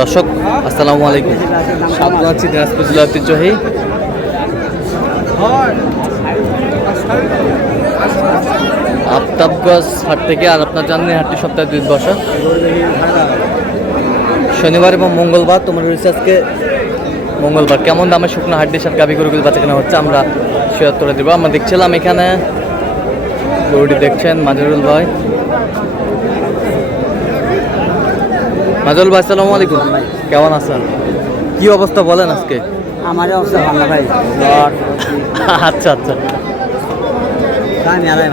দর্শক আসসালামু আলাইকুম, স্বাগত আছি দিনাজপুর জেলার ঐতিহ্যবাহী আফতাবগঞ্জ হাট থেকে। আর আপনার জানেন হাটটি সপ্তাহে 2 দিন বসা, শনিবার এবং মঙ্গলবার। তোমার রয়েছে আজকে মঙ্গলবার। কেমন দামে শুকনো হাড্ডি সার গাভী গরুগুলো বেচা কেনা হচ্ছে আমরা শেয়ার করে দেবো। আমরা দেখছিলাম এখানে গরুটি দেখছেন মাজরুল ভাই। মাজরুল ভাই আসসালামু আলাইকুম, কেমন আছেন? কি অবস্থা বলেন আজকে? আমার অবস্থা ভালো ভাই। আচ্ছা আচ্ছা,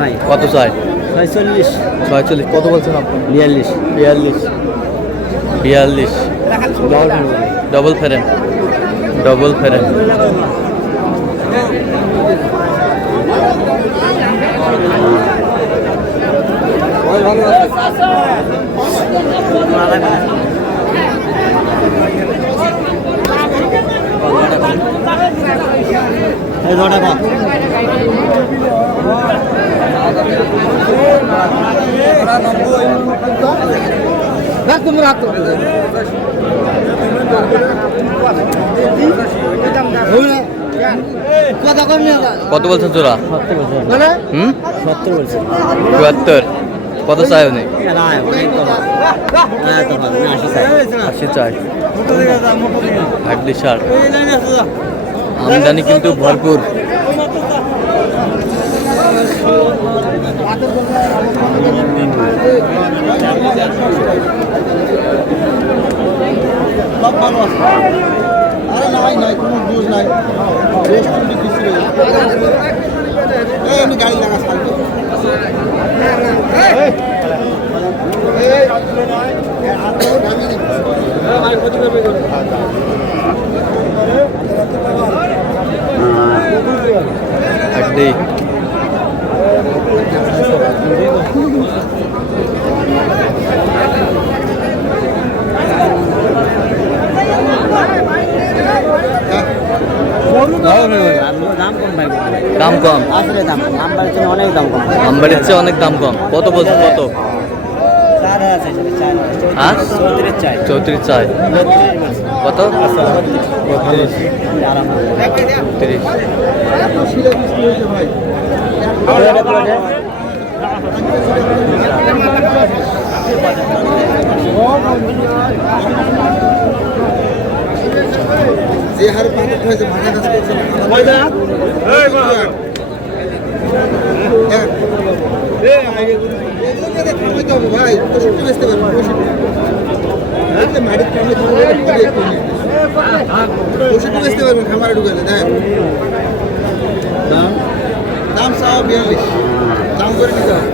ভাই কত চাই? 46। 46 কত বলছেন আপনি? 42। 42 ডবল ফেরেন, ডবল ফেরেন। কত বলছেন জোড়া? 70 বলছে। 72 কত চাই উনি? 80 চাই। হাড্ডি সার আমদানি কিন্তু ভরপুর। হাড্ডি দাম কম, আসলে দাম নাম্বারের জন্য অনেক দাম কম। আমবাড়ির চেয়ে অনেক দাম কম। কত বলছেন? কত? 34 চাই। কত? 30। যে হারে পানির হয়েছে মাথা কাজ করছে না। ভাই ওষুধ বেচতে পারবেন, ওষুধ বেচতে পারবেন খামারে ঢুকালে। দেখেন দাম চাও 42, দাম করে নিতে হবে।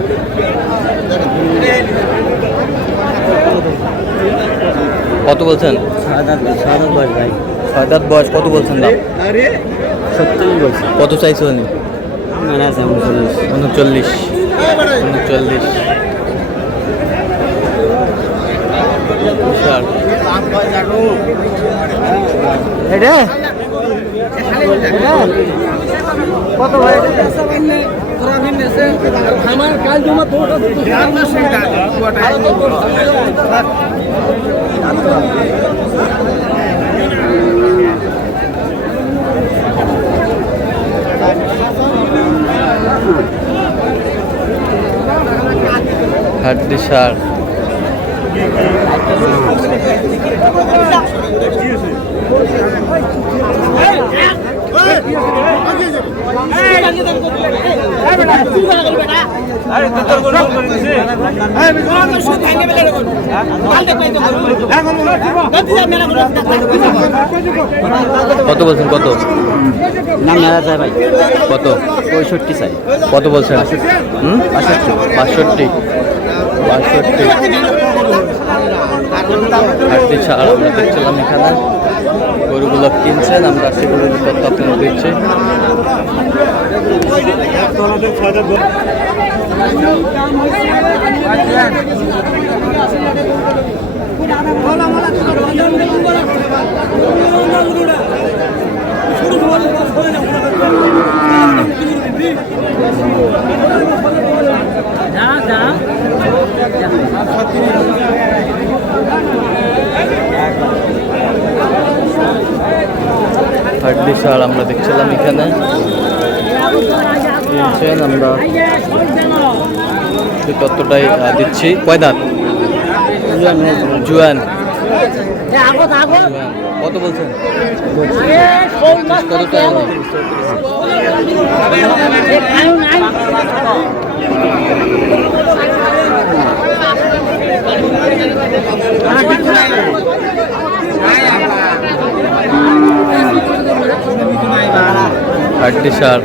কত বলছেন? 7 বয়স ভাই। 7 বয়স। কত বলছেন দাম? 70 বলছে। কত চাইছে উনি? 39। কত ভাই? হাড্ডি সার কত বলছেন? কত নাম মেলা চাই ভাই। কত? 65 চাই। কত বলছেন? 62। হাড্ডি ছাড় আমরা দেখছিলাম এখানে গরুগুলো কিনছেন, আমরা সেগুলোর তথ্য আপনাদের দিচ্ছি। যা হাড্ডি সার আমরা দেখছিলাম এখানে দেখছেন, আমরা এই তত্ত্বটাই দিচ্ছি। কয় দাঁত? জুয়ান। কত বলছেন? কত টাকা? 30 সার।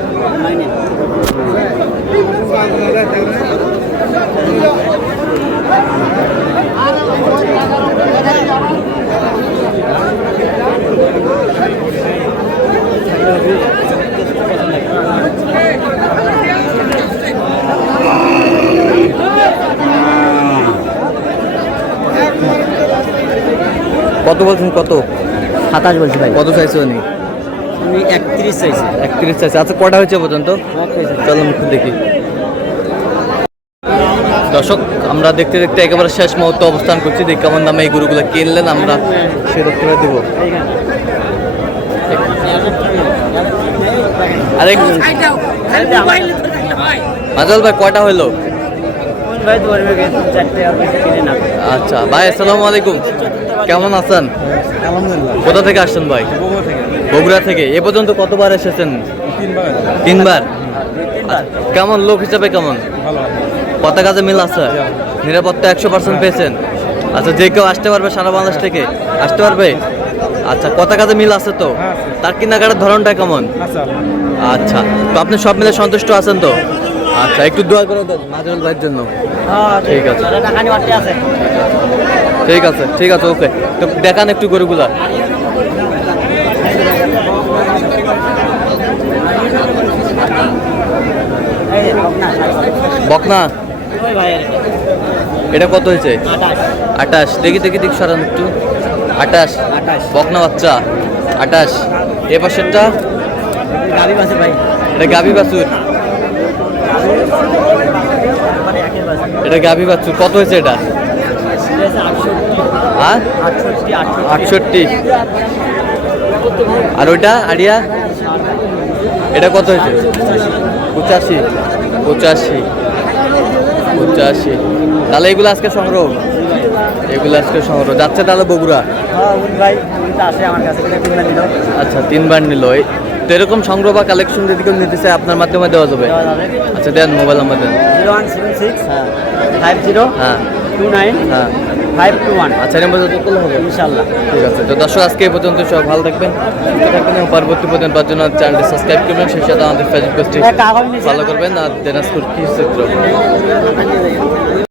কত বলছেন? কত? 27 বলছি ভাই। কত চাইছো উনি? আমি 31 চাইছি। 31 চাইছে। আচ্ছা, কটা হয়েছে পর্যন্ত? চলো একটু দেখি। দর্শক, আমরা দেখতে দেখতে একেবারে শেষ মুহূর্তে অবস্থান করছি। দেখি কেমন দামে এই গরুগুলো কিনলেন, আমরা সেটা করে দেবো। আরে মাজল ভাই, কয়টা হইলো? আচ্ছা ভাই, আসসালামু আলাইকুম, কেমন আছেন? কোথা থেকে আসছেন ভাই? বগুড়া থেকে। এ পর্যন্ত কতবার এসেছেন? 3বার। কেমন লোক হিসাবে কেমন? কত কাজে মিল আছে? নিরাপত্তা 100% পেয়েছেন? আচ্ছা, যে কেউ আসতে পারবে সারা বাংলাদেশ থেকে? আসতে পারবে? আচ্ছা, কত কাজে মিল আছে তো? তার কেনাকাটার ধরনটা কেমন? আচ্ছা, তো আপনি সব মিলে সন্তুষ্ট আছেন তো? আচ্ছা, একটু দোয়া করে দেন মাজল ভাইয়ের জন্য। ঠিক আছে, ঠিক আছে, ঠিক আছে, ওকে। তো দেখান একটু গরুগুলা। বকনা এটা কত হয়েছে? 28। দেখি দেখি দেখি, সরান একটু। 28 বকনা বাচ্চা। 28। এ পাশেরটা এটা গাভী বাছুর। এটা গাভী বাছুর। কত হয়েছে এটা? 68। আর ওইটা আড়িয়া, এটা কত হয়েছে? 85। তাহলে এগুলো আজকে সংগ্রহ? এগুলো আজকে সংগ্রহ যাচ্ছে তাহলে বগুড়া? আচ্ছা, 3বার নিল। তো এরকম সংগ্রহ বা কালেকশন যদি কেউ নিতে চায় আপনার মাধ্যমে দেওয়া যাবে? আচ্ছা, দেন, মোবাইল নাম্বার দেন। 0176 হ্যাঁ 5029 হ্যাঁ 521। আচ্ছা, নাম্বার যত করলে হবে ইনশাআল্লাহ। ঠিক আছে। তো দর্শক, আজকে এই পর্যন্ত। সব ভালো থাকবেন, সুস্থ থাকবেন এবং পরবর্তী পর্যন্ত পাওয়ার জন্য চ্যানেলটি সাবস্ক্রাইব করবেন। সেই সাথে আমাদের ফেসবুক পেজটি ফলো করবেন। আর দিনাজপুর কি চিত্র।